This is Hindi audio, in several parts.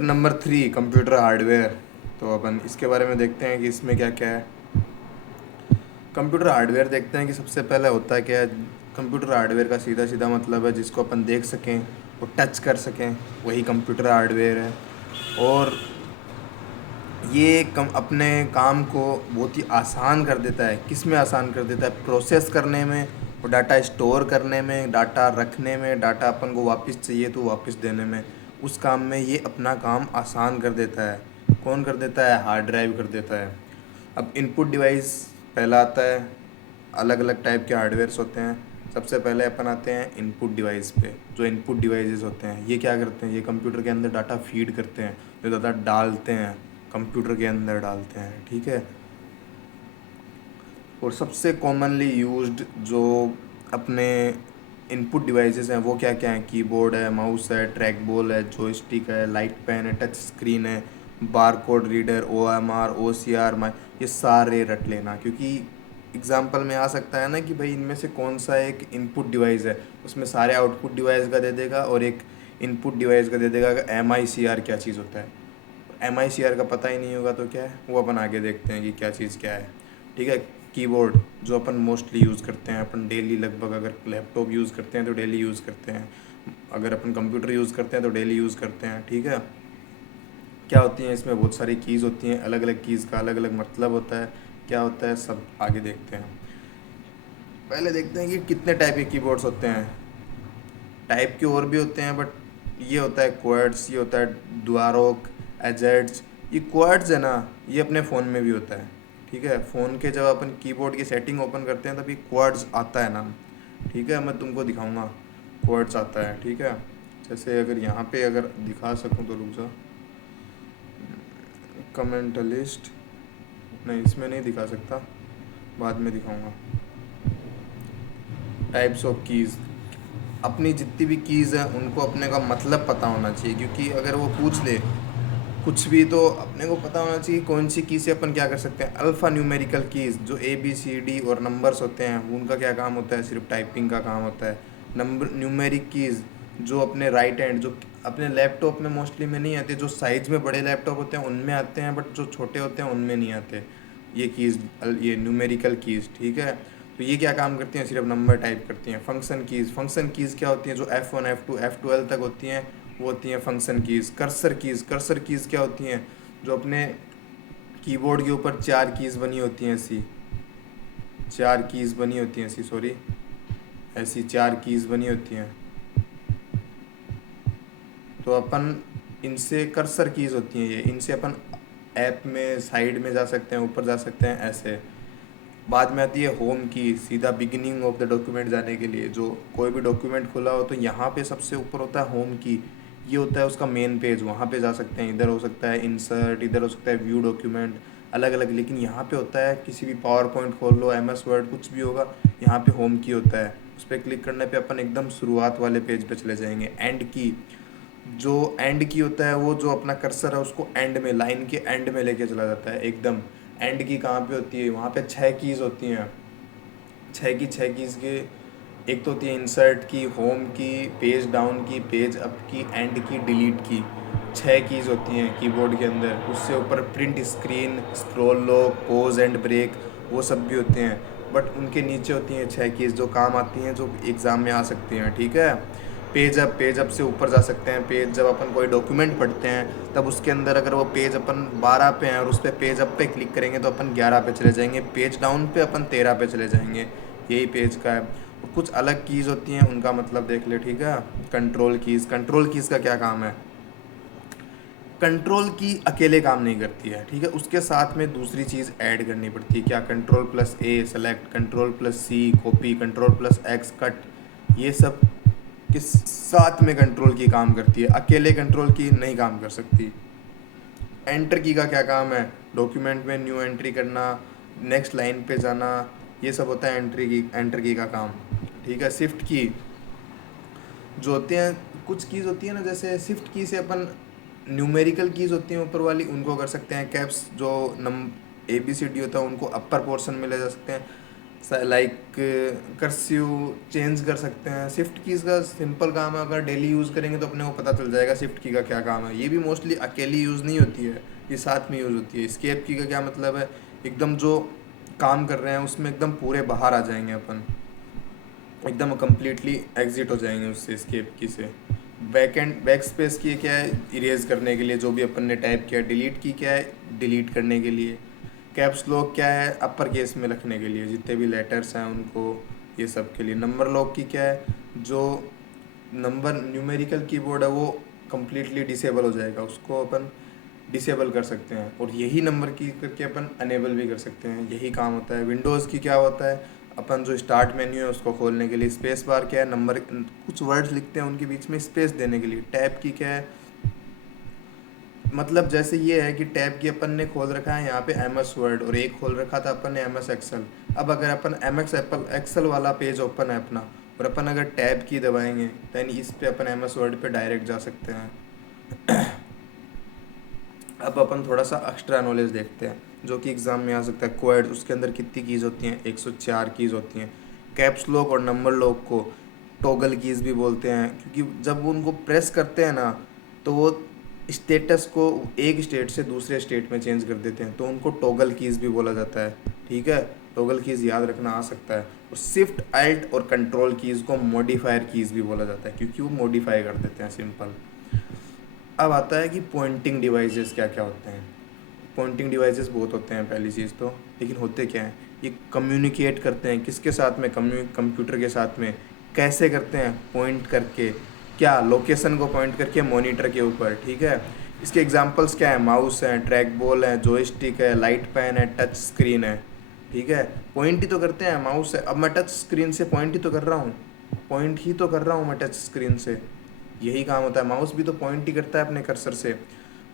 Chapter number 3 computer hardware. तो अपन इसके बारे में देखते हैं कि इसमें क्या क्या है। कंप्यूटर हार्डवेयर देखते हैं कि सबसे पहले होता है क्या है। कंप्यूटर हार्डवेयर का सीधा सीधा मतलब है जिसको अपन देख सकें और टच कर सकें, वही कंप्यूटर हार्डवेयर है। और ये अपने काम को बहुत ही आसान कर देता है। किस में आसान कर देता है? प्रोसेस करने में, और डाटा स्टोर करने में, डाटा रखने में, डाटा अपन को वापस चाहिए तो वापस देने में। उस काम में ये अपना काम आसान कर देता है। कौन कर देता है? हार्ड ड्राइव कर देता है। अब इनपुट डिवाइस पहला आता है। अलग अलग टाइप के हार्डवेयर्स होते हैं। सबसे पहले अपन आते हैं इनपुट डिवाइस पे। जो इनपुट डिवाइसेस होते हैं ये क्या करते हैं? ये कंप्यूटर के अंदर डाटा फीड करते हैं, जो डाटा डालते हैं कंप्यूटर के अंदर डालते हैं, ठीक है। और सबसे कॉमनली यूज्ड जो अपने इनपुट डिवाइसेस हैं वो क्या क्या हैं? कीबोर्ड है, माउस है, ट्रैक बॉल है, जॉयस्टिक है, लाइट पेन है, टच स्क्रीन है, बारकोड रीडर, OMR, OCR, ये सारे रट लेना, क्योंकि एग्जाम्पल में आ सकता है ना कि भाई इनमें से कौन सा एक इनपुट डिवाइस है। उसमें सारे आउटपुट डिवाइस का दे देगा और एक इनपुट डिवाइस का दे देगा कि MICR क्या चीज़ होता है। MICR का पता ही नहीं होगा तो क्या है, वो अपन आगे देखते हैं कि क्या चीज़ क्या है, ठीक है। कीबोर्ड जो अपन मोस्टली यूज़ करते हैं, अपन डेली लगभग, अगर लैपटॉप यूज़ करते हैं तो डेली यूज़ करते हैं, अगर अपन कंप्यूटर यूज़ करते हैं तो डेली यूज़ करते हैं, ठीक है। क्या होती हैं इसमें? बहुत सारी कीज़ होती हैं, अलग अलग कीज़ का अलग अलग मतलब होता है। क्या होता है सब आगे देखते हैं। पहले देखते हैं कि कितने टाइप के कीबोर्ड्स होते हैं। टाइप के और भी होते हैं, बट ये होता है क्वाड्स, ये होता है द्वारोक, एजेड्स। ये क्वाड्स है ना, ये अपने फ़ोन में भी होता है, ठीक है। फ़ोन के जब अपन कीबोर्ड की सेटिंग ओपन करते हैं तभी क्वाड्स आता है नाम, ठीक है। मैं तुमको दिखाऊंगा, क्वाड्स आता है, ठीक है। जैसे अगर यहाँ पे अगर दिखा सकूँ तो रुक जा। कमेंट लिस्ट नहीं, इसमें नहीं दिखा सकता, बाद में दिखाऊंगा। टाइप्स ऑफ कीज़, अपनी जितनी भी कीज़ हैं उनको अपने का मतलब पता होना चाहिए, क्योंकि अगर वो पूछ ले कुछ भी तो अपने को पता होना चाहिए कौन सी की से अपन क्या कर सकते हैं। अल्फ़ा न्यूमेरिकल कीज़ जो ABCD और नंबर्स होते हैं, उनका क्या काम होता है? सिर्फ टाइपिंग का काम होता है। नंबर न्यूमेरिक कीज़ जो अपने राइट हैंड, जो अपने लैपटॉप में मोस्टली में नहीं आते, जो साइज़ में बड़े लैपटॉप होते हैं उनमें आते हैं, बट जो छोटे होते हैं उनमें नहीं आते ये कीज़, ये न्यूमेरिकल कीज़, ठीक है। तो ये क्या काम करती हैं? सिर्फ नंबर टाइप करती हैं। फंक्शन कीज़ क्या होती हैं? जो F1 F2 F12 तक होती हैं वो होती हैं फंक्शन कीज़। कर्सर कीज़ क्या होती हैं? जो अपने कीबोर्ड के ऊपर चार कीज़ बनी होती हैं, ऐसी चार कीज़ बनी होती हैं, ऐसी सॉरी ऐसी चार कीज़ बनी होती हैं, तो अपन इनसे कर्सर कीज़ होती हैं ये, इनसे अपन ऐप में साइड में जा सकते हैं, ऊपर जा सकते हैं, ऐसे। बाद में आती है होम की, सीधा बिगिनिंग ऑफ द डॉक्यूमेंट जाने के लिए। जो कोई भी डॉक्यूमेंट खुला हो तो यहाँ पे सबसे ऊपर होता है होम की, ये होता है उसका मेन पेज, वहाँ पे जा सकते हैं। इधर हो सकता है इंसर्ट, इधर हो सकता है व्यू डॉक्यूमेंट, अलग अलग। लेकिन यहाँ पे होता है किसी भी पावर पॉइंट खोल लो, MS वर्ड कुछ भी होगा, यहाँ पे होम की होता है। उस पर क्लिक करने पे अपन एकदम शुरुआत वाले पेज पे चले जाएंगे। एंड की, जो एंड की होता है वो जो अपना कर्सर है उसको एंड में, लाइन के एंड में लेके चला जाता है एकदम। एंड की कहाँ पे होती है? वहाँ पे 6 कीज़ होती हैं। 6 कीज़ के, एक तो होती है इंसर्ट की, होम की, पेज डाउन की, पेज अप की, एंड की, डिलीट की। 6 कीज़ होती हैं कीबोर्ड के अंदर। उससे ऊपर print screen, scroll lock, pause and break, वो सब भी होते हैं। बट उनके नीचे होती हैं 6 कीज़ जो काम आती हैं, जो एग्ज़ाम में आ सकती हैं, ठीक है। पेज अप से ऊपर जा सकते हैं। पेज जब अपन कोई डॉक्यूमेंट पढ़ते हैं तब उसके अंदर अगर वो पेज अपन 12 पे हैं और उस पर पेज अप पे क्लिक करेंगे तो अपन 11 पे चले जाएंगे, पेज डाउन पे अपन 13 पे चले जाएंगे। यही पेज का है। और कुछ अलग कीज़ होती हैं, उनका मतलब देख ले, ठीक है। कंट्रोल कीज़ का क्या काम है? कंट्रोल की अकेले काम नहीं करती है, ठीक है। उसके साथ में दूसरी चीज़ ऐड करनी पड़ती है। क्या? Ctrl+A select, Ctrl+C copy, Ctrl+X cut, ये सब किस साथ में कंट्रोल की काम करती है, अकेले कंट्रोल की नहीं काम कर सकती। एंटर की का क्या काम है? डॉक्यूमेंट में न्यू एंट्री करना, नेक्स्ट लाइन पे जाना, ये सब होता है एंटर की का काम, ठीक है। शिफ्ट की जो होते हैं, कुछ कीज़ होती है ना, जैसे शिफ्ट की से अपन न्यूमेरिकल कीज़ होती हैं ऊपर वाली, उनको कर सकते हैं। कैप्स जो ABCD होता है उनको अपर पोर्शन में ले जा सकते हैं। लाइक कर्सिव चेंज कर सकते हैं। शिफ्ट कीज़ का सिंपल काम है, अगर डेली यूज़ करेंगे तो अपने को पता चल जाएगा शिफ्ट की का क्या काम है। ये भी मोस्टली अकेली यूज़ नहीं होती है, ये साथ में यूज़ होती है। स्केप की का क्या मतलब है, एकदम जो काम कर रहे हैं उसमें एकदम पूरे बाहर आ जाएंगे अपन, एकदम कम्प्लीटली एग्जिट हो जाएंगे उससे, स्केप की से। बैक स्पेस की क्या है, इरेज करने के लिए जो भी अपन ने टाइप किया। डिलीट की क्या है, डिलीट करने के लिए। कैप्स लॉक क्या है, अपर केस में रखने के लिए, जितने भी लेटर्स हैं उनको, ये सब के लिए। नंबर लॉक की क्या है, जो नंबर न्यूमेरिकल कीबोर्ड है वो कम्प्लीटली डिसेबल हो जाएगा, उसको अपन डिसेबल कर सकते हैं। और यही नंबर की करके अपन अनेबल भी कर सकते हैं, यही काम होता है। विंडोज़ की क्या होता है, अपन जो स्टार्ट मेन्यू है उसको खोलने के लिए स्पेस बार क्या है, नंबर कुछ वर्ड्स लिखते हैं उनके बीच में स्पेस देने के लिए। टैब की क्या है, मतलब जैसे ये है कि टैब की अपन ने खोल रखा है यहाँ पे एम एस वर्ड, और एक खोल रखा था अपन ने एम एस एक्सल। अब अगर अपन एम एक्स एप्पल एक्सल वाला पेज ओपन है अपना, और अपन अगर टैब की दबाएंगे दैन इस पे अपन एम एस वर्ड पे डायरेक्ट जा सकते हैं। अब अपन थोड़ा सा एक्स्ट्रा नॉलेज देखते हैं जो कि एग्ज़ाम में आ सकता है। क्वेड, उसके अंदर कितनी कीज़ होती हैं, 104 कीज़ होती हैं। कैप्स लॉक और नंबर लॉक को टॉगल कीज़ भी बोलते हैं, क्योंकि जब वो उनको प्रेस करते हैं ना तो वो स्टेटस को एक स्टेट से दूसरे स्टेट में चेंज कर देते हैं, तो उनको टॉगल कीज़ भी बोला जाता है। ठीक है, टॉगल कीज़ याद रखना आ सकता है। और शिफ्ट अल्ट और कंट्रोल कीज़ को मॉडिफायर कीज़ भी बोला जाता है, क्योंकि वो मॉडिफाई कर देते हैं, सिंपल। अब आता है कि पॉइंटिंग डिवाइसेस क्या क्या होते हैं। पॉइंटिंग डिवाइसेस बहुत होते हैं पहली चीज़ तो, लेकिन होते क्या हैं, ये कम्युनिकेट करते हैं किसके साथ में, कंप्यूटर के साथ में। कैसे करते हैं, पॉइंट करके, क्या लोकेशन को पॉइंट करके मॉनिटर के ऊपर। ठीक है, इसके एग्जांपल्स क्या है, माउस है, ट्रैक बॉल है, जॉयस्टिक है, लाइट पेन है, टच स्क्रीन है। ठीक है, पॉइंट ही तो करते हैं, माउस है। अब मैं टच स्क्रीन से पॉइंट ही तो कर रहा हूँ, पॉइंट ही तो कर रहा हूँ मैं टच स्क्रीन से, यही काम होता है। माउस भी तो पॉइंट ही करता है अपने कर्सर से।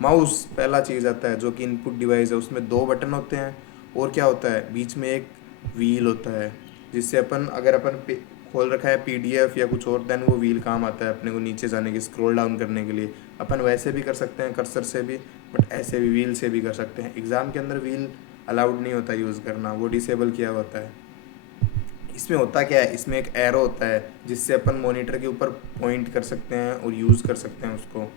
माउस पहला चीज़ आता है जो कि इनपुट डिवाइस है, उसमें दो बटन होते हैं, और क्या होता है, बीच में एक व्हील होता है, जिससे अपन अगर अपन खोल रखा है पीडीएफ या कुछ और, देन वो व्हील काम आता है अपने को नीचे जाने के, स्क्रॉल डाउन करने के लिए। अपन वैसे भी कर सकते हैं कर्सर से भी, बट ऐसे भी व्हील से भी कर सकते हैं। एग्ज़ाम के अंदर व्हील अलाउड नहीं होता यूज़ करना, वो डिसेबल किया होता है। इसमें होता क्या है, इसमें एक एरो होता है जिससे अपन मॉनिटर के ऊपर पॉइंट कर सकते हैं और यूज़ कर सकते हैं उसको।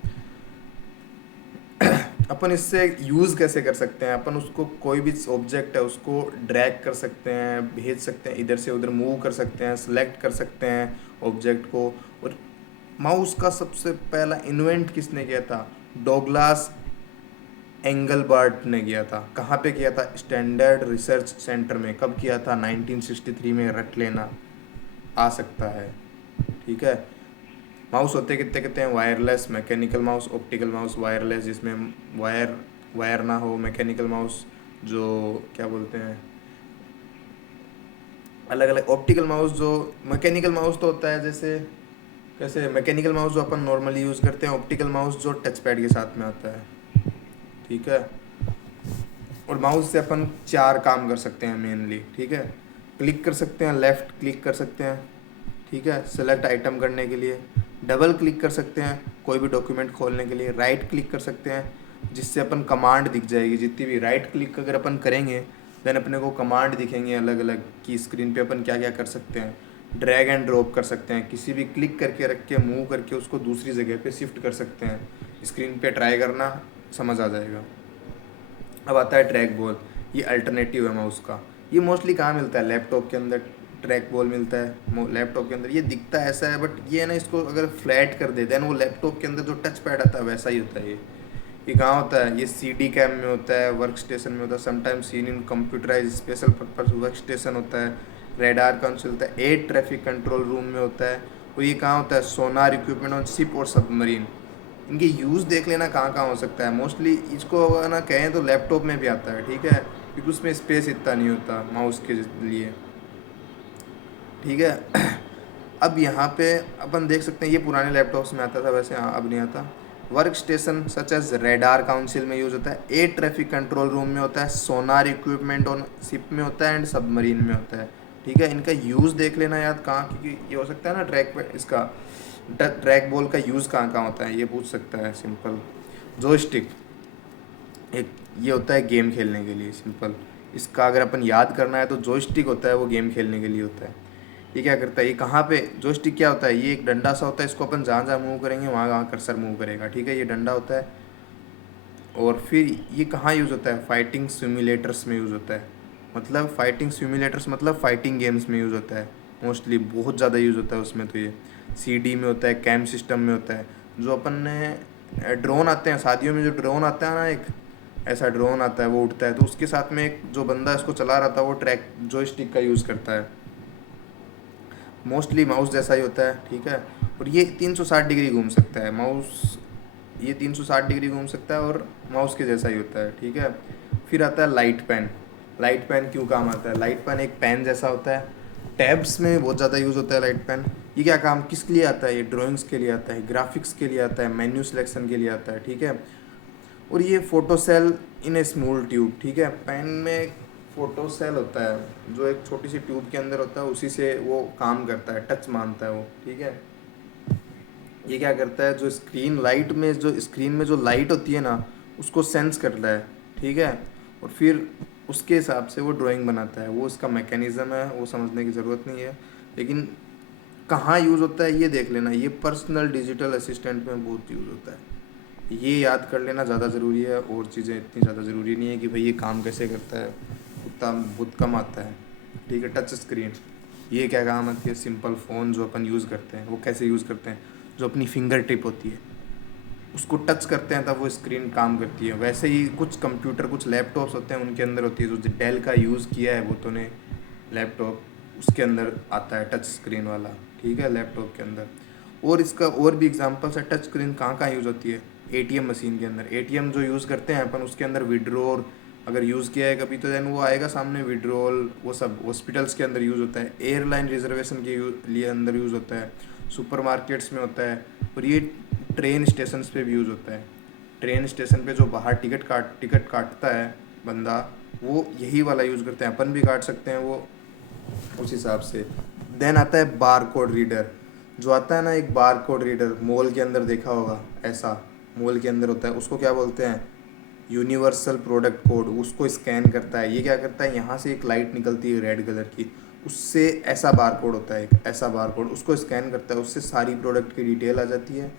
अपन इससे यूज़ कैसे कर सकते हैं, अपन उसको कोई भी ऑब्जेक्ट है उसको ड्रैग कर सकते हैं, भेज सकते हैं, इधर से उधर मूव कर सकते हैं, सेलेक्ट कर सकते हैं ऑब्जेक्ट को। और माउस का सबसे पहला इन्वेंट किसने किया था, डॉगलास एंगलबर्ट ने किया था। कहाँ पे किया था, स्टैंडर्ड रिसर्च सेंटर में। कब किया था, 1963 में, रट लेना आ सकता है। ठीक है, माउस होते कितने कितने हैं, wireless, mechanical mouse, optical mouse. Wireless जिसमें वायर वायर ना हो, मैकेनिकल माउस जो क्या बोलते हैं, अलग अलग। ऑप्टिकल माउस जो, मैकेनिकल माउस तो होता है जैसे, कैसे, मैकेनिकल माउस जो अपन नॉर्मली यूज़ करते हैं, ऑप्टिकल माउस जो टच पैड के साथ में आता है। ठीक है, और माउस से अपन चार काम कर सकते हैं मेनली। ठीक है, क्लिक कर सकते हैं, लेफ़्ट क्लिक कर सकते हैं, ठीक है, सेलेक्ट आइटम करने के लिए। डबल क्लिक कर सकते हैं कोई भी डॉक्यूमेंट खोलने के लिए। राइट क्लिक कर सकते हैं जिससे अपन कमांड दिख जाएगी, जितनी भी राइट क्लिक अगर अपन करेंगे देन अपने को कमांड दिखेंगे अलग अलग की स्क्रीन पे, अपन क्या क्या कर सकते हैं। ड्रैग एंड ड्रॉप कर सकते हैं, किसी भी क्लिक करके रख के मूव करके उसको दूसरी जगह पे शिफ्ट कर सकते हैं। स्क्रीन पे ट्राई करना, समझ आ जाएगा। अब आता है ट्रैक बॉल, ये अल्टरनेटिव है माउस का। ये मोस्टली कहाँ मिलता है, लैपटॉप के अंदर ट्रैक बॉल मिलता है लैपटॉप के अंदर। ये दिखता ऐसा है, बट ये ना, इसको अगर फ्लैट कर देते हैं ना, वो लैपटॉप के अंदर जो टच पैड आता है वैसा ही होता है। ये कहाँ होता है, ये सीडी कैम में होता है, वर्क स्टेशन में होता है, sometimes seen in computerize special purpose work station होता है, रेडार कंसोल होता है, एयर ट्रैफिक कंट्रोल रूम में होता है। और ये कहाँ होता है, सोनार इक्विपमेंट ऑन शिप और सबमरीन। इनके यूज़ देख लेना कहाँ कहाँ हो सकता है। मोस्टली इसको अगर ना कहें तो लैपटॉप में भी आता है। ठीक है, क्योंकि उसमें स्पेस इतना नहीं होता माउस के लिए। ठीक है, अब यहाँ पे अपन देख सकते हैं, ये पुराने लैपटॉप्स में आता था वैसे, हाँ अब नहीं आता। Work station such as radar council में यूज़ होता है, एयर ट्रैफिक कंट्रोल रूम में होता है, सोनार इक्विपमेंट ऑन शिप में होता है, एंड सबमरीन में होता है। ठीक है, इनका यूज़ देख लेना याद कहाँ, क्योंकि ये हो सकता है ना ट्रैक पे इसका ट्रैक बॉल का यूज़ कहाँ कहाँ होता है, ये पूछ सकता है। सिंपल, जॉयस्टिक एक ये होता है गेम खेलने के लिए, सिंपल। इसका अगर अपन याद करना है तो जॉयस्टिक होता है, वो गेम खेलने के लिए होता है। ये क्या करता है, ये कहाँ पे जॉयस्टिक क्या होता है, ये एक डंडा सा होता है, इसको अपन जहाँ जहाँ मूव करेंगे वहाँ वहाँ कर्सर मूव करेगा, ठीक है, ये डंडा होता है। और फिर ये कहाँ यूज़ होता है, फाइटिंग सिमुलेटर्स में यूज़ होता है। मतलब फाइटिंग सिमुलेटर्स मतलब फाइटिंग गेम्स में यूज़ होता है, मोस्टली बहुत ज़्यादा यूज़ होता है उसमें। तो ये सीडी में होता है, कैम सिस्टम में होता है। जो अपन ने ड्रोन आते हैं शादियों में, जो ड्रोन आता है ना, एक ऐसा ड्रोन आता है, वो उड़ता है, तो उसके साथ में एक जो बंदा इसको चला रहा था वो ट्रैक जॉयस्टिक का यूज़ करता है। मोस्टली माउस जैसा ही होता है, ठीक है। और ये 360 डिग्री घूम सकता है माउस, ये 360 डिग्री घूम सकता है और माउस के जैसा ही होता है, ठीक है। फिर आता है लाइट पेन। लाइट पेन क्यों काम आता है, लाइट पेन एक पेन जैसा होता है, टैब्स में बहुत ज़्यादा यूज़ होता है लाइट पेन। ये क्या काम किस लिए आता है, ये ड्राइंग्स के लिए आता है, ग्राफिक्स के लिए आता है, मेन्यू सिलेक्शन के लिए आता है, ठीक है। और ये फोटो सेल इन ए स्मॉल ट्यूब, ठीक है। पेन में फोटो सेल होता है जो एक छोटी सी ट्यूब के अंदर होता है, उसी से वो काम करता है, टच मानता है वो, ठीक है। ये क्या करता है, जो स्क्रीन में जो लाइट होती है ना, उसको सेंस करता है, ठीक है। और फिर उसके हिसाब से वो ड्राइंग बनाता है। वो इसका मैकेनिज़्म है, वो समझने की ज़रूरत नहीं है। लेकिन कहाँ यूज़ होता है ये देख लेना, ये पर्सनल डिजिटल असिस्टेंट में बहुत यूज़ होता है। ये याद कर लेना ज़्यादा ज़रूरी है, और चीज़ें इतनी ज़्यादा ज़रूरी नहीं है कि भाई ये काम कैसे करता है, उतना बहुत कम आता है, ठीक है। टच स्क्रीन, ये क्या काम आती है, सिंपल फ़ोन जो अपन यूज़ करते हैं वो कैसे यूज़ करते हैं, जो अपनी फिंगर टिप होती है उसको टच करते हैं तब वो स्क्रीन काम करती है। वैसे ही कुछ कंप्यूटर, कुछ लैपटॉप्स होते हैं, उनके अंदर होती है, जो डेल का यूज़ किया है वो तो ने लैपटॉप, उसके अंदर आता है टच स्क्रीन वाला, ठीक है, लैपटॉप के अंदर। और इसका और भी एग्जांपल्स है, टच स्क्रीन कहाँ कहाँ यूज़ होती है, एटीएम मशीन के अंदर। एटीएम जो यूज़ करते हैं अपन, उसके अंदर विड्रॉल अगर यूज़ किया है कभी तो देन वो आएगा सामने विड्रॉल। वो सब हॉस्पिटल्स के अंदर यूज़ होता है, एयरलाइन रिजर्वेशन के लिए अंदर यूज़ होता है, सुपरमार्केट्स में होता है। और ये ट्रेन स्टेशन पे भी यूज़ होता है। ट्रेन स्टेशन पे जो बाहर टिकट काटता है बंदा, वो यही वाला यूज़ करते हैं, अपन भी काट सकते हैं वो उस हिसाब से। देन आता है बार कोड रीडर, जो आता है ना एक बार कोड रीडर, मॉल के अंदर देखा होगा, ऐसा मॉल के अंदर होता है, उसको क्या बोलते हैं, यूनिवर्सल प्रोडक्ट कोड। उसको स्कैन करता है। ये क्या करता है, यहाँ से एक लाइट निकलती है रेड कलर की, उससे ऐसा बार कोड होता है, एक ऐसा बार कोड, उसको स्कैन करता है, उससे सारी प्रोडक्ट की डिटेल आ जाती है।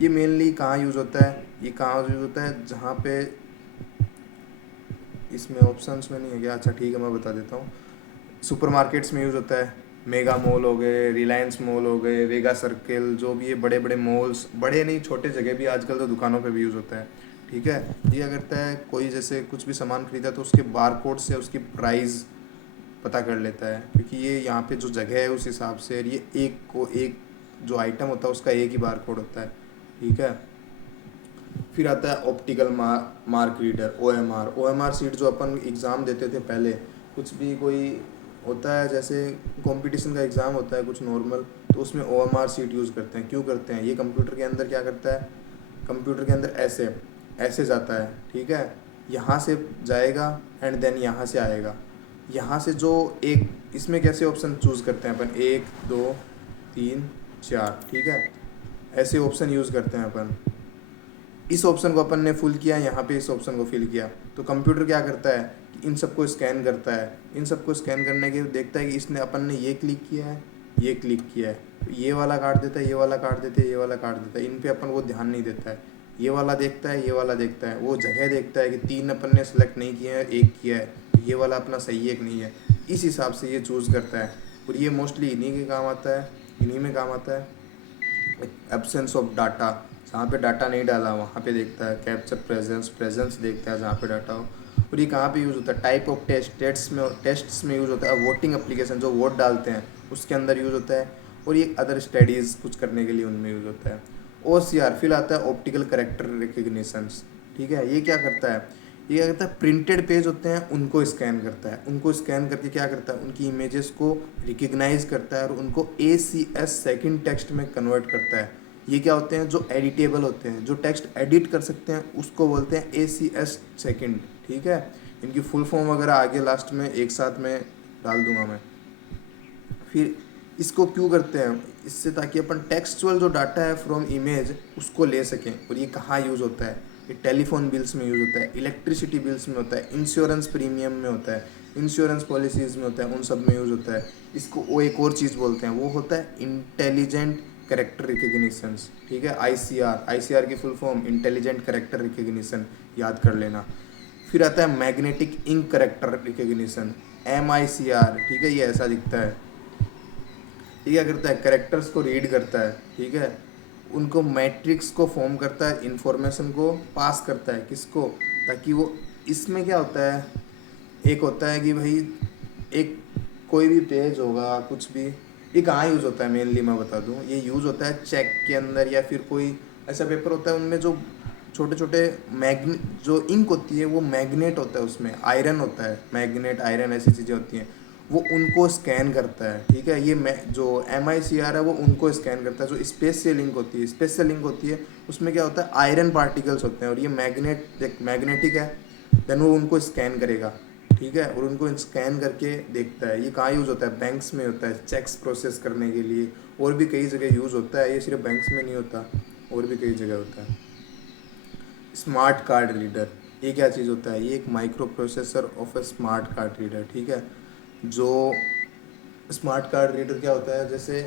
ये मेनली कहाँ यूज़ होता है, ये कहाँ यूज़ होता है, जहाँ पे इसमें ऑप्शंस में नहीं है क्या, अच्छा ठीक है मैं बता देता हूँ। सुपरमार्केट्स में यूज़ होता है, मेगा मॉल हो गए, रिलायंस मॉल हो गए, वेगा सर्किल, जो भी ये बड़े बड़े मॉल्स, बड़े नहीं छोटे जगह भी आजकल तो दुकानों पे भी यूज़ होता है, ठीक है। ये क्या करता है, कोई जैसे कुछ भी सामान खरीदा तो उसके बार कोड से उसकी प्राइस पता कर लेता है, क्योंकि ये यहाँ पे जो जगह है उस हिसाब से, ये एक जो आइटम होता है उसका एक ही बार कोड होता है, ठीक है। फिर आता है optical mark reader, O M R sheet, जो अपन एग्ज़ाम देते थे पहले, कुछ भी कोई होता है जैसे कंपटीशन का एग्ज़ाम होता है कुछ नॉर्मल, तो उसमें O M R sheet use करते हैं। क्यों करते हैं, ये कंप्यूटर के अंदर क्या करता है, कंप्यूटर के अंदर ऐसे ऐसे जाता है, ठीक है, यहाँ से जाएगा एंड देन यहाँ से आएगा। यहाँ से जो एक इसमें कैसे ऑप्शन चूज़ करते हैं अपन, 1 2 3 4, ठीक है, ऐसे ऑप्शन यूज़ करते हैं अपन। इस ऑप्शन को अपन ने फुल किया, यहाँ पे इस ऑप्शन को फिल किया, तो कंप्यूटर क्या करता है कि इन सबको स्कैन करता है। इन सबको स्कैन करने के देखता है कि इसने अपन ने ये क्लिक किया है, ये क्लिक किया है, तो ये वाला काट देता है, ये वाला काट देता है, ये वाला काट देता है। इन पे अपन वो ध्यान नहीं देता है, ये वाला देखता है, ये वाला देखता है, वो जगह देखता है कि 3 अपन ने सेलेक्ट नहीं किया है, 1 किया है, तो ये वाला अपना सही है कि नहीं है, इस हिसाब से ये चूज़ करता है। और ये मोस्टली इन्हीं के काम आता है, इन्हीं में काम आता है। एब्सेंस ऑफ डाटा, जहाँ पे डाटा नहीं डाला वहाँ पे देखता है। कैप्चर प्रेजेंस देखता है जहाँ पे डाटा हो। और ये कहाँ पे यूज़ होता है, टाइप ऑफ टेस्ट्स में यूज़ होता है। वोटिंग एप्लीकेशन जो वोट डालते हैं उसके अंदर यूज़ होता है। और ये अदर स्टडीज़ कुछ करने के लिए उनमें यूज़ होता है। OCR फिर आता है ऑप्टिकल करेक्टर रिकग्निशंस, ठीक है। ये क्या करता है, ये क्या करता है, प्रिंटेड पेज होते हैं उनको स्कैन करता है। उनको स्कैन करके क्या करता है, उनकी इमेजेस को रिकग्नाइज करता है और उनको ACS सेकंड टेक्स्ट में कन्वर्ट करता है। ये क्या होते हैं, जो एडिटेबल होते हैं, जो टेक्स्ट एडिट कर सकते हैं, उसको बोलते हैं ACS सेकंड, ठीक है। इनकी फुल फॉर्म वगैरह आगे लास्ट में एक साथ में डाल दूंगा मैं। फिर इसको क्यों करते हैं, इससे ताकि अपन टेक्सचुअल जो डाटा है फ्रॉम इमेज उसको ले सकें। और ये कहाँ यूज़ होता है, ये टेलीफोन बिल्स में यूज़ होता है, इलेक्ट्रिसिटी बिल्स में होता है, इंश्योरेंस प्रीमियम में होता है, इंश्योरेंस पॉलिसीज़ में होता है, उन सब में यूज़ होता है। इसको वो एक और चीज़ बोलते हैं, वो होता है इंटेलिजेंट करेक्टर रिकग्निशंस। ठीक है, आईसीआर, आईसीआर की full form intelligent character recognition, याद कर लेना। फिर आता है magnetic ink character recognition, MICR। ठीक है, ये ऐसा दिखता है। ये क्या करता है, करेक्टर्स को रीड करता है। ठीक है, उनको मैट्रिक्स को फॉर्म करता है, इंफॉर्मेशन को पास करता है किसको, ताकि वो, इसमें क्या होता है, एक होता है कि भाई एक कोई भी पेज होगा कुछ भी, ये कहाँ यूज़ होता है मेनली मैं बता दूँ, ये यूज़ होता है चेक के अंदर, या फिर कोई ऐसा पेपर होता है उनमें जो छोटे छोटे मैग्ने जो इंक होती है वो मैग्नेट होता है, उसमें आयरन होता है, मैग्नेट आयरन ऐसी चीज़ें होती हैं, वो उनको स्कैन करता है। ठीक है, ये जो MICR है वो उनको स्कैन करता है। जो स्पेशल लिंक होती है, स्पेशल लिंक होती है, उसमें क्या होता है, आयरन पार्टिकल्स होते हैं, और ये मैग्नेटिक है, देन वो उनको स्कैन करेगा। ठीक है, और उनको स्कैन करके देखता है। ये कहाँ यूज़ होता है, बैंक्स में होता है, चेक्स प्रोसेस करने के लिए, और भी कई जगह यूज़ होता है, ये सिर्फ बैंक्स में नहीं होता, और भी कई जगह होता है। स्मार्ट कार्ड रीडर, ये क्या चीज़ होता है, ये एक micro processor of A smart card reader. ठीक है, जो स्मार्ट कार्ड रीडर क्या होता है, जैसे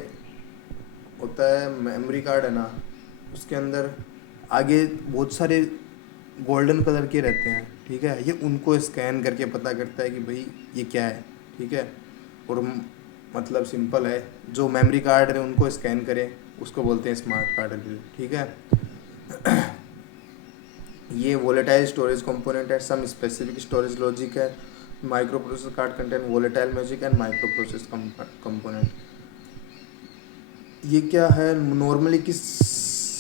होता है मेमोरी कार्ड है ना, उसके अंदर आगे बहुत सारे गोल्डन कलर के रहते हैं। ठीक है, ये उनको स्कैन करके पता करता है कि भाई ये क्या है। ठीक है, और मतलब सिंपल है, जो मेमोरी कार्ड है उनको स्कैन करे उसको बोलते हैं स्मार्ट कार्ड रीडर। ठीक है, ये वोलेटाइल स्टोरेज कंपोनेंट है, सम स्पेसिफिक स्टोरेज लॉजिक है। Micro processor card contain volatile magic and micro process component. ये क्या है, नॉर्मली किस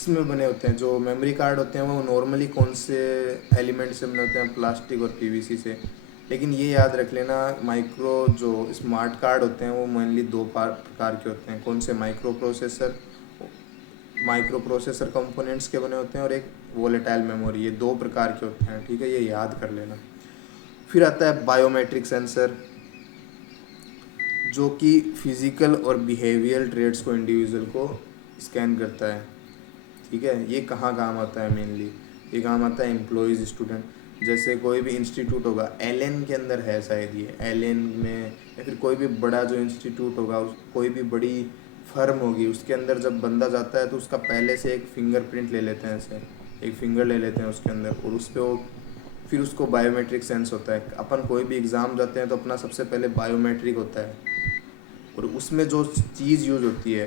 में बने होते हैं, जो मेमोरी कार्ड होते हैं वो नॉर्मली कौन से एलिमेंट से बने होते हैं, प्लास्टिक और PVC से। लेकिन ये याद रख लेना, माइक्रो जो स्मार्ट कार्ड होते हैं वो मेनली दो प्रकार के होते हैं। कौन से, माइक्रो प्रोसेसर कंपोनेंट्स के बने होते हैं, और एक वोलेटाइल मेमोरी, ये दो प्रकार के होते हैं। ठीक है, ये याद कर लेना। फिर आता है बायोमेट्रिक सेंसर, जो कि फिजिकल और बिहेवियल ट्रेड्स को, इंडिविजुअल को स्कैन करता है। ठीक है, ये कहाँ काम आता है मेनली, ये काम आता है एम्प्लॉयज़, स्टूडेंट। जैसे कोई भी इंस्टीट्यूट होगा, एलएन के अंदर है शायद, ये एलएन में, या फिर कोई भी बड़ा जो इंस्टीट्यूट होगा, कोई भी बड़ी फर्म होगी, उसके अंदर जब बंदा जाता है तो उसका पहले से एक फिंगरप्रिंट ले लेते हैं, ऐसे एक फिंगर ले लेते हैं उसके अंदर, और उस पर वो फिर उसको बायोमेट्रिक सेंस होता है। अपन कोई भी एग्ज़ाम जाते हैं तो अपना सबसे पहले बायोमेट्रिक होता है, और उसमें जो चीज़ यूज़ होती है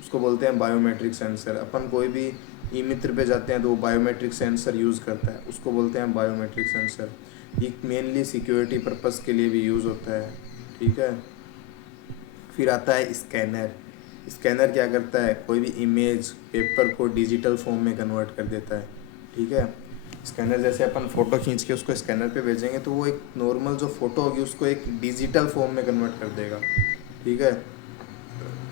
उसको बोलते हैं बायोमेट्रिक सेंसर। अपन कोई भी ई मित्र पे जाते हैं तो वो बायोमेट्रिक सेंसर यूज़ करता है, उसको बोलते हैं बायोमेट्रिक सेंसर। ये मेनली सिक्योरिटी पर्पस के लिए भी यूज़ होता है। ठीक है, फिर आता है स्कैनर। स्कैनर क्या करता है, कोई भी इमेज, पेपर को डिजिटल फॉर्म में कन्वर्ट कर देता है। ठीक है, स्कैनर जैसे अपन फ़ोटो खींच के उसको स्कैनर पे भेजेंगे तो वो एक नॉर्मल जो फ़ोटो होगी उसको एक डिजिटल फॉर्म में कन्वर्ट कर देगा। ठीक है,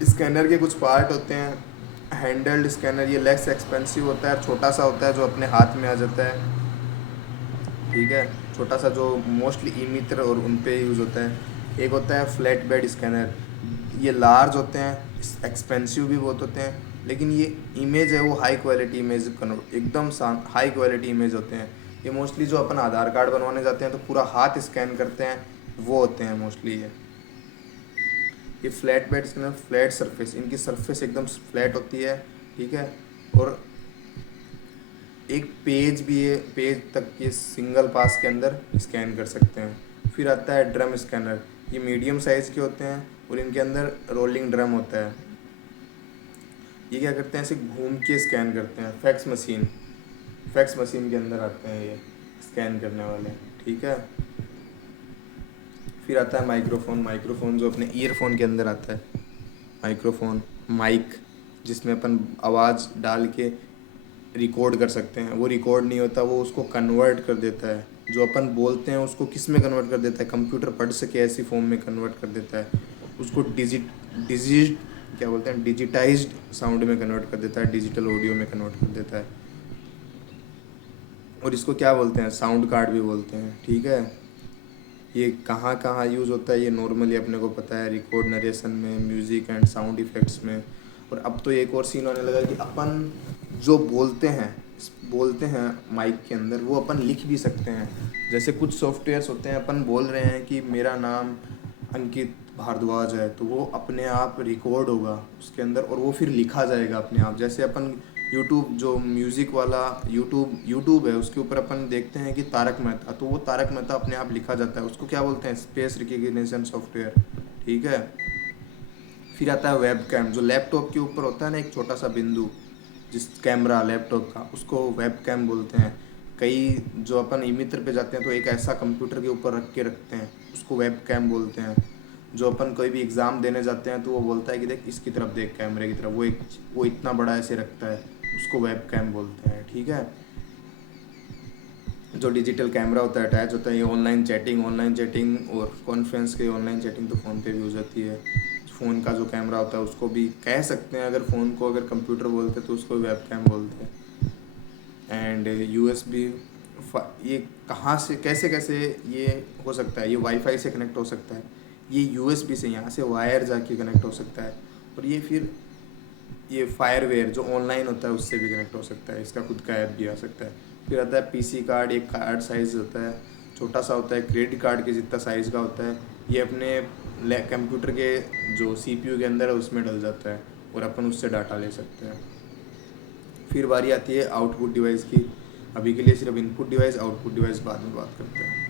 स्कैनर के कुछ पार्ट होते हैं। हैंडल्ड स्कैनर, ये लेस एक्सपेंसिव होता है, छोटा सा होता है, जो अपने हाथ में आ जाता है। ठीक है, छोटा सा, जो मोस्टली ई मित्र और उन पे यूज़ होता है। एक होता है फ्लैट बेड स्कैनर, ये लार्ज होते हैं, एक्सपेंसिव भी बहुत होते हैं, लेकिन ये इमेज है वो हाई क्वालिटी इमेज, एकदम हाई क्वालिटी इमेज होते हैं। ये मोस्टली जो अपन आधार कार्ड बनवाने जाते हैं तो पूरा हाथ स्कैन करते हैं, वो होते हैं मोस्टली ये flat bed scanner, flat surface, इनकी सरफेस एकदम फ्लैट होती है। ठीक है, और एक पेज भी है, पेज तक ये सिंगल पास के अंदर स्कैन कर सकते हैं। फिर आता है ड्रम स्कैनर, ये मीडियम साइज़ के होते हैं और इनके अंदर रोलिंग ड्रम होता है। ये क्या करते हैं, ऐसे घूम के स्कैन करते हैं। फैक्स मशीन के अंदर आते हैं ये स्कैन करने वाले। ठीक है, फिर आता है माइक्रोफोन जो अपने ईयरफोन के अंदर आता है। माइक्रोफोन, माइक, जिसमें अपन आवाज़ डाल के रिकॉर्ड कर सकते हैं। वो रिकॉर्ड नहीं होता, वो उसको कन्वर्ट कर देता है। जो अपन बोलते हैं उसको किस में कन्वर्ट कर देता है, कंप्यूटर पढ़ सके ऐसी फॉर्म में कन्वर्ट कर देता है। उसको डिजिट क्या बोलते हैं, डिजिटाइज्ड साउंड में कन्वर्ट कर देता है, डिजिटल ऑडियो में कन्वर्ट कर देता है। और इसको क्या बोलते हैं, साउंड कार्ड भी बोलते हैं। ठीक है, ये कहाँ कहाँ यूज़ होता है, ये नॉर्मली अपने को पता है, रिकॉर्ड नरेशन में, म्यूज़िक एंड साउंड इफ़ेक्ट्स में। और अब तो एक और सीन होने लगा कि अपन जो बोलते हैं बोलते हैं माइक के अंदर, वो अपन लिख भी सकते हैं। जैसे कुछ सॉफ्टवेयर्स होते हैं, अपन बोल रहे हैं कि मेरा नाम अंकित भारद्वाज है, तो वो अपने आप रिकॉर्ड होगा उसके अंदर और वो फिर लिखा जाएगा अपने आप। जैसे अपन यूट्यूब, जो म्यूज़िक वाला यूट्यूब है, उसके ऊपर अपन देखते हैं कि तारक मेहता, तो वो तारक मेहता अपने आप लिखा जाता है। उसको क्या बोलते हैं? Space recognition software. ठीक है। फिर आता है वेब कैम, जो लैपटॉप के ऊपर होता है ना एक छोटा सा बिंदु, जिस कैमरा लैपटॉप का, उसको वेब कैम बोलते हैं। कई जो अपन ई मित्र पे जाते हैं तो एक ऐसा कंप्यूटर के ऊपर रख के रखते हैं, उसको वेब कैम बोलते हैं। जो अपन कोई भी एग्ज़ाम देने जाते हैं तो वो बोलता है कि देख इसकी तरफ देख, कैमरे की तरफ, वो इतना बड़ा ऐसे रखता है, उसको वेब कैम बोलते हैं। ठीक है। जो डिजिटल कैमरा होता है अटैच होता है, ये ऑनलाइन चैटिंग और कॉन्फ्रेंस के ऑनलाइन चैटिंग तो फ़ोन पे भी हो जाती है। फ़ोन का जो कैमरा होता है उसको भी कह सकते हैं, अगर फ़ोन को अगर कंप्यूटर बोलते हैं तो उसको वेब कैम बोलते हैं। एंड यूएसबी, ये कहाँ से कैसे कैसे ये हो सकता है? ये वाईफाई से कनेक्ट हो सकता है, ये यूएसबी से यहाँ से वायर जाके कनेक्ट हो सकता है, और ये फिर ये फायरवेयर जो ऑनलाइन होता है उससे भी कनेक्ट हो सकता है, इसका खुद का ऐप भी आ सकता है। फिर आता है पीसी कार्ड, एक कार्ड साइज़ होता है, छोटा सा होता है, क्रेडिट कार्ड के जितना साइज़ का होता है। ये अपने कंप्यूटर के जो सीपीयू के अंदर है उसमें डल जाता है और अपन उससे डाटा ले सकते हैं। फिर बारी आती है आउटपुट डिवाइस की। अभी के लिए सिर्फ इनपुट डिवाइस, आउटपुट डिवाइस बाद में बात करते हैं।